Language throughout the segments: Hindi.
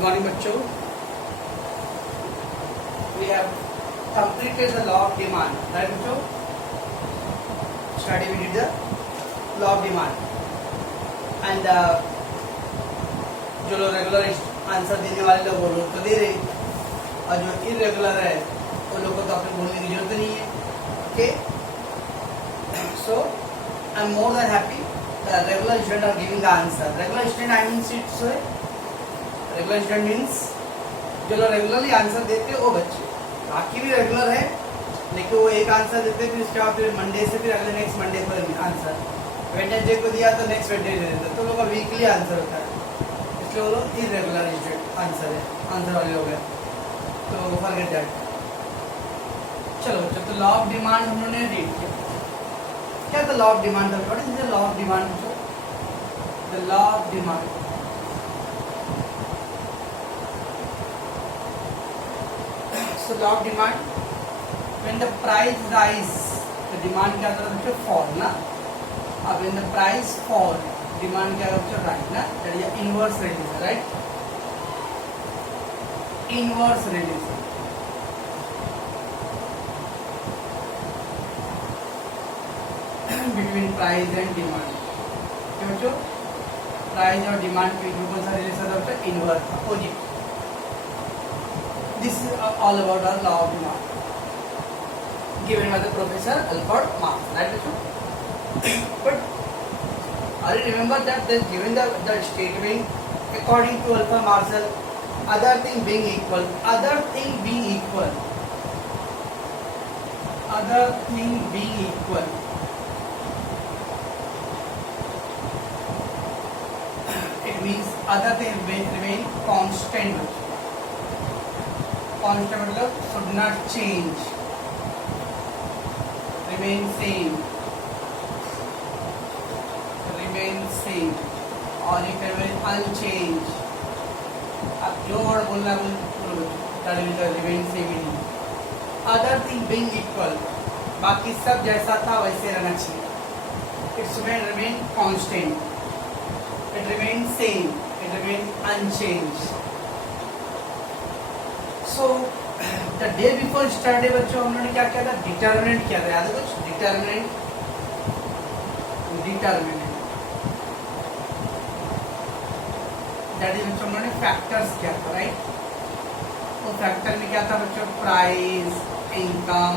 Good morning, बच्चों. We have completed the law of demand, right, बच्चों? Study we did the law of demand, and जो लोग रेगुलर आंसर देने वाले लोग वो लोग तो दे रहे, और जो इरेगुलर है वो लोग को तो अपने बोलने की जरूरत नहीं है. Okay, so I'm more than happy. The regular student are giving the answer. Regular student I mean it's regular student means जो लोग रेगुलरली आंसर देते वो बच्चे. बाकी भी रेगुलर है लेकिन वो एक आंसर देते फिर उसके बाद फिर मंडे से फिर अगले नेक्स्ट मंडे को आंसर, वेडनेसडे को दिया तो नेक्स्ट वेडनेसडे देते, तो लोगों का वीकली आंसर होता है, इसलिए वो लोग इरेगुलर आंसर है, आंसर वाले लोग हैं, तो फॉरगेट दैट. चलो बच्चों, तो लॉ ऑफ डिमांड हम लोगों ने रीड किया. क्या था law of demand? What is the law of demand? The law of demand, so law of demand, when the price rise, the demand क्या होता है? fall ना. अब when the price fall, demand क्या होता है? rise ना. that is inverse relation, right? Inverse relation. between price and demand. क्यों बच्चों? प्राइस और डिमांड के बीच कौन सा रिलेशन होता है? Inverse, opposite. This is all about our law of demand given by the Professor Alfred Marx, right? But I remember that they given the statement according to Alfred Marshall, other thing being equal, other thing being equal, other thing being equal, it means other thing remain constant. Constant मतलब should not change, remain same, और ये remain unchanged. अब जो वर्ड बोलना है बोलो, that is the remain same he. Other thing being equal, बाकी सब जैसा था वैसे रहना चाहिए. It should remain constant, it remain same, it remain unchanged. So the day before yesterday बच्चों हम लोगों ने क्या किया था? डिटर्मिनेंट किया था. याद है कुछ? डिटर्मिनेंट दैट इज बच्चों हम लोगों ने फैक्टर्स किया था, राइट? तो फैक्टर में क्या था बच्चों? प्राइस, इनकम,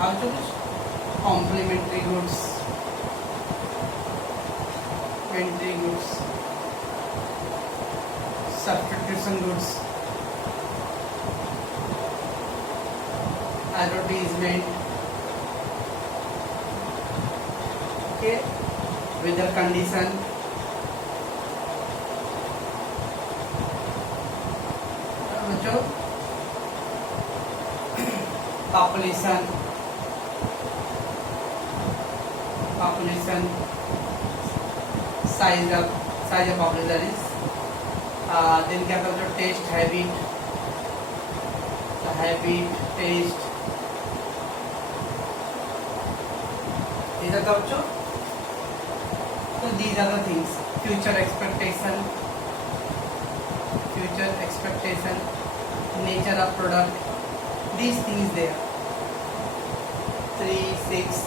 और जो कुछ complementary goods, inventory goods, substitution goods, advertisement, okay, weather condition, बच्चों population, size of population is then क्या था? taste, habit, taste, these are the bachcho. So these are the things. Future expectation, nature of product, these things there. 3, 6,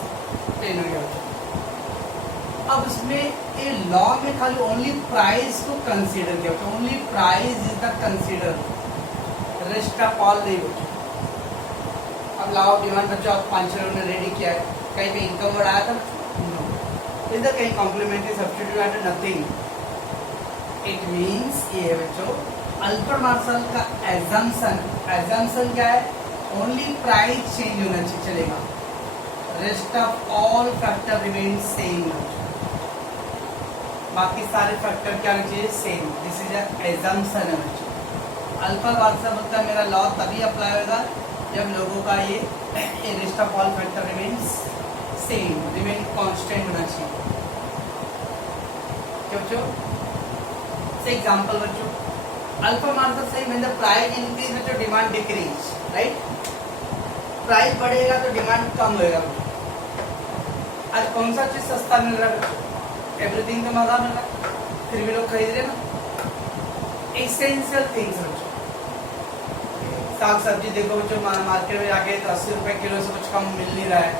10 हो गया. अब इसमें ये लॉ में खाली ओनली प्राइस को कंसीडर किया, only price is the consider, rest of all नहीं बच्चों. अब लॉ ऑफ डिमांड बच्चों आप 5 लोगों ने रेडी किया है. कहीं पे इनकम वर्ड आया था? इधर कहीं complementary substitute nothing. It means ये है बच्चों अल्फ्रेड मार्शल का एजम्पशन क्या है? ओनली प्राइस चेंज होना चाहिए, चलेगा. Rest of all factor remain same, बाकी सारे फैक्टर क्या होना चाहिए? सेम. दिस इज एजम्पशन है बच्चों. अल्फ्रेड मार्शल बोलता है मेरा लॉ तभी अप्लाई होगा जब लोगों का ये rest of all factor remains same, remain constant होना चाहिए. क्या बच्चों? से एग्जांपल बच्चों, अल्फ्रेड मार्शल से व्हेन द प्राइस इंक्रीज बच्चों डिमांड डिक्रीज, राइट? प्राइस बढ़ेगा तो डिमांड कम होएगा. आज कौन सा चीज सस्ता मिल रहा है? एवरीथिंग तो महंगा मिल रहा है, फिर भी लोग खरीद रहे ना. एसेंशियल थिंग्स बच्चों। साग सब्जी देखो बच्चों, मार्केट में जाके तो 80 रुपए किलो से कुछ कम मिल नहीं रहा है,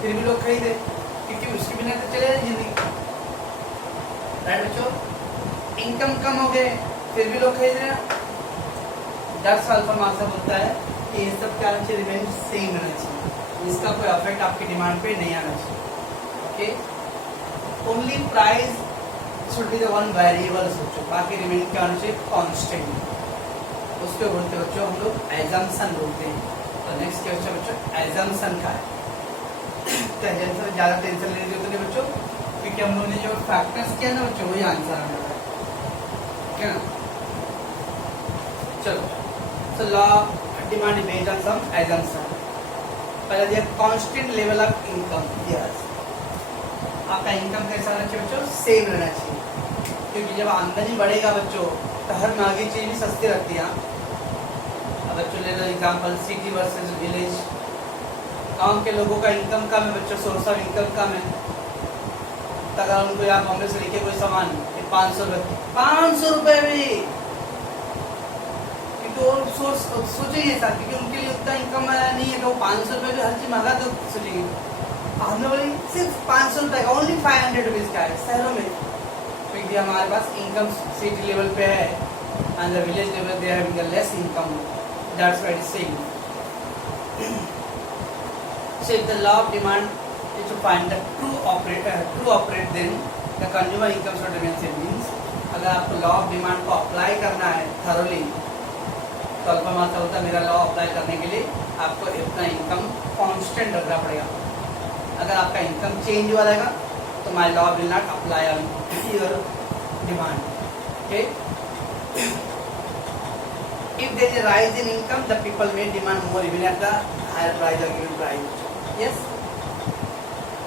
फिर भी लोग खरीदे क्योंकि उसके बिना तो चले जिंदगी। राइट बच्चों, इनकम कम हो गए फिर भी लोग खरीद रहे हैं। 10 साल का मासा बोलता है कि ये सब क्या होना चाहिए, रिमेन सेम रहना चाहिए, इसका कोई अफेक्ट आपकी डिमांड पे नहीं आना चाहिए। Okay, only price should be the one variable बच्चों, बाकी रिमेन क्या होना चाहिए, कांस्टेंट। उसको बोलते बच्चों हम लोग एजम्पशन बोलते हैं। तो नेक्स्ट क्वेश्चन बच्चों एजम्पशन का है। तो एजम्पशन में ज़्यादा टेंशन लेने की जरूरत नहीं बच्चों, क्योंकि हम लोगों ने जो फैक्टर्स किया ना बच्चों वही आंसर आने वाला है, ठीक है ना। चलो, so law demand is based on some assumption. पहले दिया constant level of income. Yes, आपका इनकम कैसा रहना चाहिए बच्चों, सेम रहना चाहिए, क्योंकि जब आमदनी बढ़ेगा बच्चों तो हर महंगी चीज भी सस्ती लगती है। अब बच्चों ले लो एग्जाम्पल सिटी वर्सेस विलेज। गांव के लोगों का इनकम कम है बच्चों, सोर्स ऑफ इनकम कम है, तो अगर उनको यहाँ बॉम्बे से लेके कोई सामान 500 रुपये, 500 रुपये भी, तो सोच सोचेंगे ऐसा, क्योंकि उनके लिए उतना इनकम नहीं है तो 500 रुपये भी हर चीज महंगा तो सोचेंगे। हमने बोली सिर्फ 500 रुपये का, ओनली 500 रुपीज़ का है शहरों में, क्योंकि हमारे पास इनकम सिटी लेवल पे है and the village level they having a less income, that's why it is saying. So if the law of demand is to find the true operate then the consumer income should remain same. Means अगर आपको लॉ ऑफ डिमांड को अप्लाई करना है थरोली, तो अल्फा मात्रा होता है मेरा लॉ अप्लाई करने के लिए आपको इतना इनकम कांस्टेंट रखना पड़ेगा। अगर आपका इनकम चेंज हुआ रहेगा तो my law will not apply on your demand. Okay, if there is a rise in income the people may demand more even at the higher price और गिवन प्राइस। यस,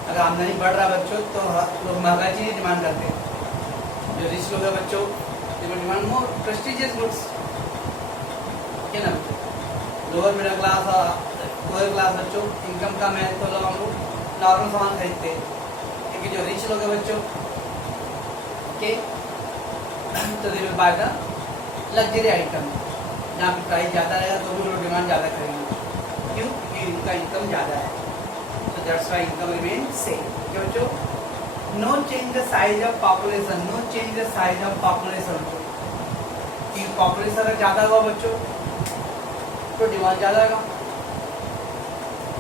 अगर आमदनी बढ़ रहा है बच्चों तो लोग महंगा चीज़ डिमांड करते हैं। जो रिच लोग हैं बच्चों दे will demand more prestigious goods, है ना। लोअर मिडिल क्लास और लोअर क्लास बच्चों इनकम कम है तो लोग हम लोग नॉर्मल सामान खरीदते हैं, क्योंकि जो रिच लोग हैं बच्चों के तो they will by the luxury item, जहाँ पे प्राइस ज़्यादा रहेगा तो भी लोग डिमांड ज़्यादा करेंगे। क्यों? क्योंकि उनका इनकम ज़्यादा है, तो that's why income remain same. क्या बच्चों, no change the size of population, no change the size of population बच्चों, कि पॉपुलेशन अगर ज़्यादा हुआ बच्चों तो डिमांड ज़्यादा होगा,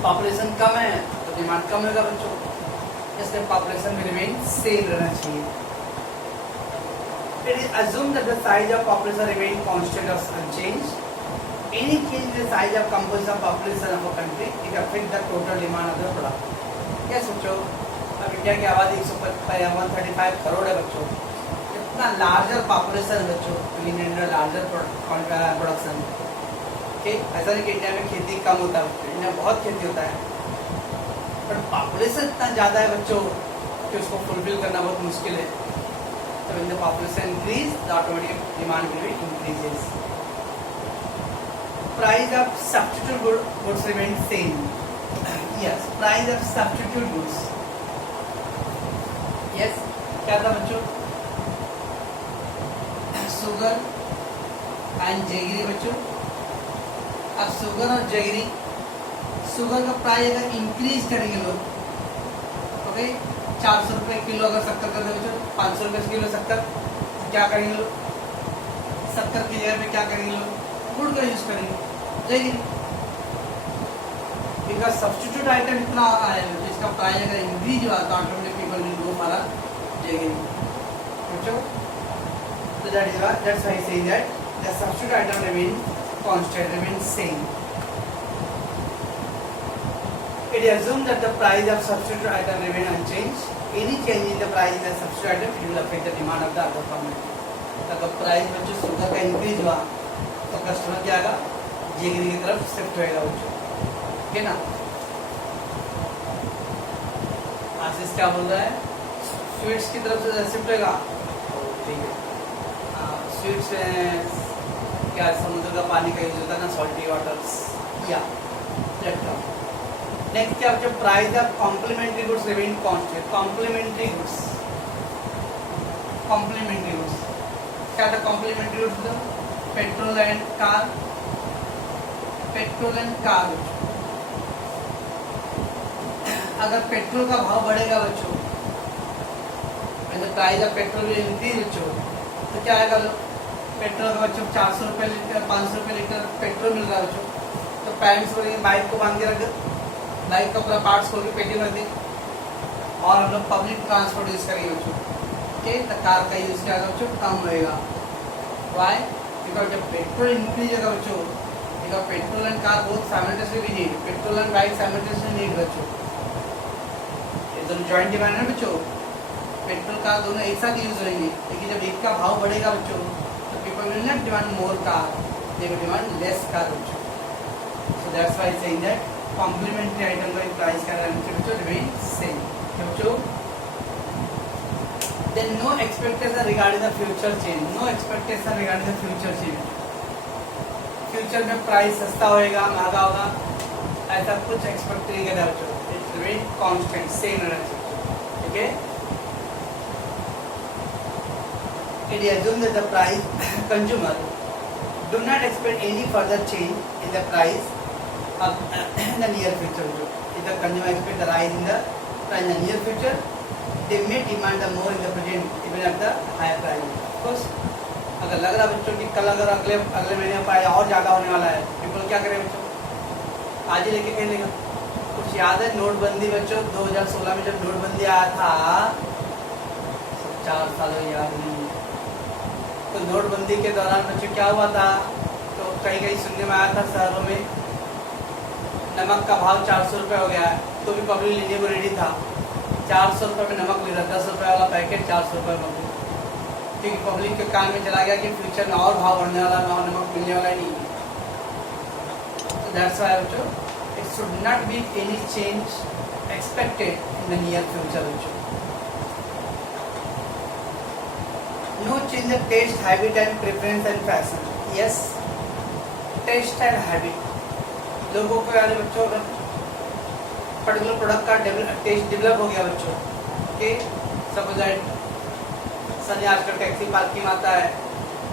पॉपुलेशन कम है तो डिमांड कम होगा बच्चों, इसलिए पॉपुलेशन में रिमेन सेम रहना चाहिए। It is assumed that the size of population remain constant or unchanged. Any change in the size of composition of population of a country it affect the total demand of the product. Yes बच्चों, अब इंडिया की आबादी 135 करोड़ है बच्चों, इतना लार्जर पॉपुलेशन है बच्चों, इंडिया लार्जर प्रोडक्शन। ऐसा नहीं कि इंडिया में खेती कम होता है, इंडिया में बहुत खेती होता है, पर पॉपुलेशन इतना ज़्यादा है बच्चों कि उसको फुलफिल करना बहुत मुश्किल है। तो when the population increase, the automatic demand will be increases. Price of substitute goods remain same. Yes, price of substitute goods. Yes, क्या था बच्चों? शुगर एंड जैगरी बच्चों। अब शुगर और जैगरी, शुगर का प्राइस अगर इंक्रीज करेंगे लोग, ओके, 400 रुपये किलो अगर शक्कर कर दे बच्चों, 500 रुपये किलो शक्कर, क्या करेंगे लोग? शक्कर की जगह पे क्या करेंगे लोग? गुड़ का यूज करेंगे, जैगरी, बिकॉज सब्स्टिट्यूट आइटम इतना है जिसका प्राइस अगर इंक्रीज हुआ तो automatic people will go for jaggery बच्चों। So that's why I say that the substitute item remain constant, remain same. It is assumed that the price of substitute item remain unchanged. Any change in the price of the substitute item it will affect the demand of the other commodity. अगर प्राइस में जो शुगर का इंक्रीज हुआ तो कस्टमर क्या आएगा? जैगरी की तरफ शिफ्ट होएगा बच्चों, ठीक है ना। आशीष क्या बोल रहा है? स्वीट्स की तरफ से शिफ्ट होएगा, ठीक है। स्वीट्स में क्या समुद्र का पानी का यूज होता है ना, सॉल्टी वाटर्स, या नेक्स्ट क्या बच्चों, price of complementary goods remain constant. Complementary goods क्या था complementary goods? Petrol and car, petrol and car. अगर पेट्रोल का भाव बढ़ेगा बच्चों, price of petrol will increase बच्चों, तो क्या आएगा? पेट्रोल का बच्चों 400 रुपये लीटर, 500 रुपये लीटर पेट्रोल मिल रहा है बच्चों, तो पेरेंट्स बोलेंगे बाइक को बांध के रख दो, बाइक का पूरा पार्ट्स खोल के पेटी रख दी और हम लोग पब्लिक ट्रांसपोर्ट यूज़ करेंगे बच्चों। ओके, तो कार का यूज़ क्या होगा बच्चों? कम होएगा। वाई? बिकॉज जब पेट्रोल इंक्रीज होगा बच्चों, because petrol and car both simultaneously we need, petrol and bike simultaneously need बच्चों, ये दोनों जॉइंट डिमांड है बच्चों। पेट्रोल कार दोनों एक साथ यूज होंगे, लेकिन जब एक का भाव बढ़ेगा बच्चों तो people will not demand more car, they will demand less car बच्चों। So that's why saying that complimentary item का प्राइस का बच्चों रिमेन सेम बच्चों। Then no expectation regarding the future change, no expectation regarding the future change. Future में प्राइस सस्ता होएगा, महंगा होगा, ऐसा कुछ एक्सपेक्ट नहीं करना बच्चों, इट रिमेन कांस्टेंट, सेम रहना चाहिए। ठीक है, it is assumed that the price consumer do not expect any further change in the price of in the near future. If the consumer expect the rise in the price in the near future, they may demand the more in the present even at the higher price. Of course, अगर लग रहा बच्चों कि कल अगर अगले महीने प्राइस और ज़्यादा होने वाला है, पीपल क्या करें बच्चों? आज ही लेके कहीं लेगा। कुछ याद है नोटबंदी बच्चों, 2016 में जब नोटबंदी आया था, 4 साल याद नहीं, तो नोटबंदी के दौरान बच्चों क्या हुआ था? तो कहीं कहीं सुनने में आया था शहरों में नमक का भाव 400 रुपये हो गया है, तो भी पब्लिक लेने को रेडी था। 400 रुपये में नमक ले रहा, 10 रुपये वाला पैकेट 400 रुपये में, क्योंकि पब्लिक के कान में चला गया कि फ्यूचर में और भाव बढ़ने वाला, और नमक मिलने वाला नहीं। तो दैट्स व्हाई बच्चों it should not be any change expected in the near future बच्चों। No change the taste, habit and preference and fashion. Yes, taste and habit. लोगों को यार बच्चों अगर पर्टिकुलर प्रोडक्ट का टेस्ट डेवलप हो गया बच्चों, ओके, सपोज दैट सनी आजकल टैक्सी पार्किंग आता है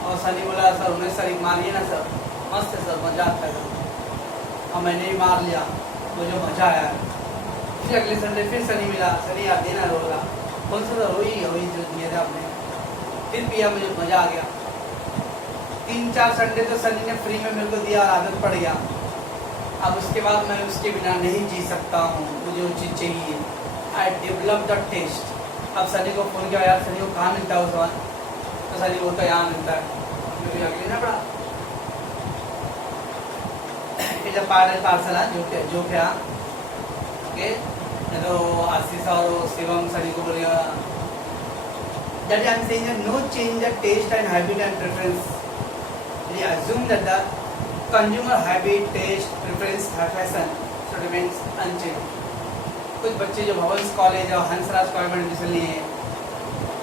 और सनी बोला सर 19 तारीख मारिए ना सर, मस्त है सर, मज़ा आता है, और मैंने ही मार लिया, मुझे मज़ा आया। फिर अगले संडे फिर सनी मिला, सनी यार देना रोगा, कौन सा सर? वही जो दिए थे आपने, फिर पिया, मुझे मज़ा आ गया। 3-4 संडे तो सनी ने फ्री में मेरे को दिया और आदत पड़ गया। अब उसके बाद मैं उसके बिना नहीं जी सकता हूँ, मुझे वो चीज़ चाहिए। I develop the taste. अब सनी को फ़ोन किया, यार सनी को कहाँ मिलता है वो सामान? तो सनी बोलता है यहाँ मिलता है, मुझे आगे लेना पड़ा। It a part and parcel है जो क्या ओके, तो आशीष और शिवम सनी को बोलेगा that I am saying that no change the taste and habit and preference. We assume that the consumer habit, taste, preference, fashion should remains unchanged. कुछ बच्चे जो भवंस कॉलेज और हंसराज कॉन्वेंट एडमिशन लिए हैं,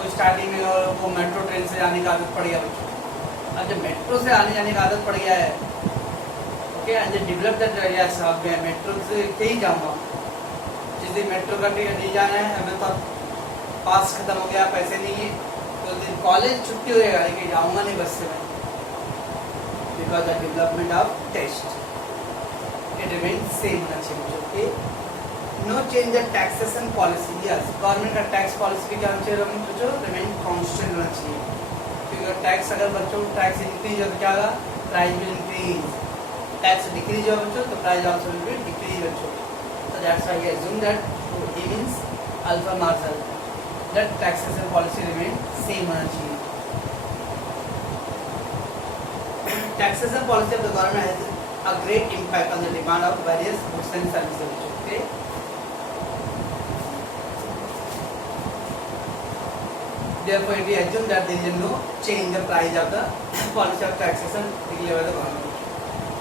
कुछ स्टार्टिंग में वो मेट्रो ट्रेन से जाने का आदत पड़ गया बच्चों। अब जब मेट्रो से आने जाने का आदत पड़ गया है, okay, and develop that yes, अब मैं मेट्रो से ही जाऊँगा। जिस दिन मेट्रो का टिकट नहीं जाना है, हमें तो पास खत्म हो गया, पैसे नहीं है, तो दिन कॉलेज छुट्टी हो जाएगा, लेकिन जाऊँगा नहीं बस से मैं, because the development of taste it remains same होना चाहिए। Okay, no change the taxation policy. Yes, government का टैक्स पॉलिसी क्या होना चाहिए बच्चों? रिमेन कॉन्स्टेंट होना चाहिए, क्योंकि टैक्स अगर बच्चों टैक्स इंक्रीज हो तो क्या होगा? Price will increase. Tax decrease हो बच्चों तो price also will be decrease बच्चों। तो that's why we assume that he means अल्फा Marshall that taxation policy remain same होना चाहिए। Taxation policy of the government has a great impact on the demand of various goods and services. Okay. Therefore, it is assumed that there is no change in the price of the policy of taxation declared by the government.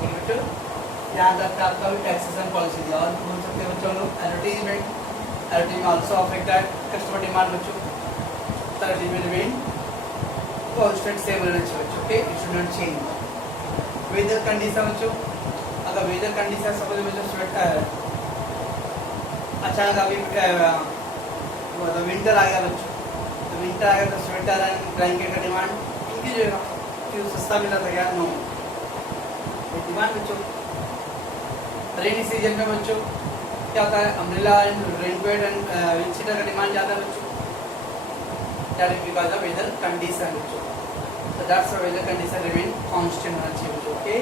ठीक है बच्चों, यहाँ तक आपका भी taxation policy दिया। और बोल सकते हैं बच्चों लोग advertisement also affect that customer demand बच्चों। तर it will remain constant same रहना चाहिए बच्चों। Okay, it should not change। Weather condition बच्चों, अगर वेदर कंडीशन सपोज बच्चों स्वेटर है, अचानक अभी विंटर आ गया बच्चों, तो विंटर आ गया तो स्वेटर एंड ब्लैंकेट का डिमांड बंद कीजिएगा क्यों सस्ता मिला था यार, नो डिमांड बच्चों। रेनी सीजन में बच्चों क्या होता है, umbrella and raincoat and wind cheater का डिमांड ज़्यादा है बच्चों, that is because of weather condition बच्चों। So that's why weather condition remain constant होना चाहिए बच्चों, ओके।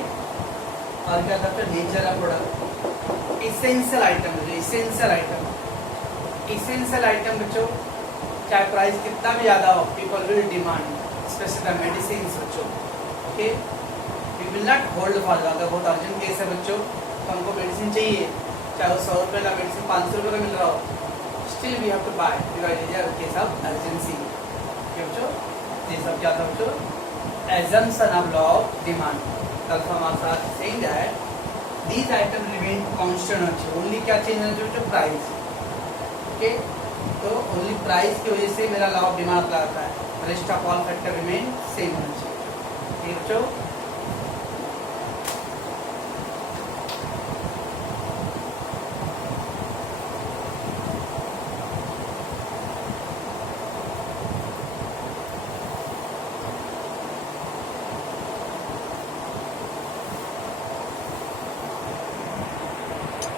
और क्या था फिर nature of product, essential item बच्चों, इसेंशियल आइटम, इसेंशियल आइटम बच्चों चाहे प्राइस कितना भी ज़्यादा हो, people will demand, specially the medicine बच्चों, okay. We will not hold for, अगर बहुत अर्जेंट केस है बच्चों तो हमको मेडिसिन चाहिए, चाहे वो 100 रुपये का मेडिसिन 500 रुपये का मिल रहा हो, still we have to buy because it is case of urgency, okay बच्चों। ये सब क्या था बच्चों, assumption of law of demand. Also, also saying that these items remain constant. Only क्या चेंज होना चाहिए, प्राइस, ओके। तो ओनली प्राइस की वजह से मेरा लॉ ऑफ डिमांड अप्लाई होता है, rest of all factor remain same होना चाहिए, ठीक है बच्चों।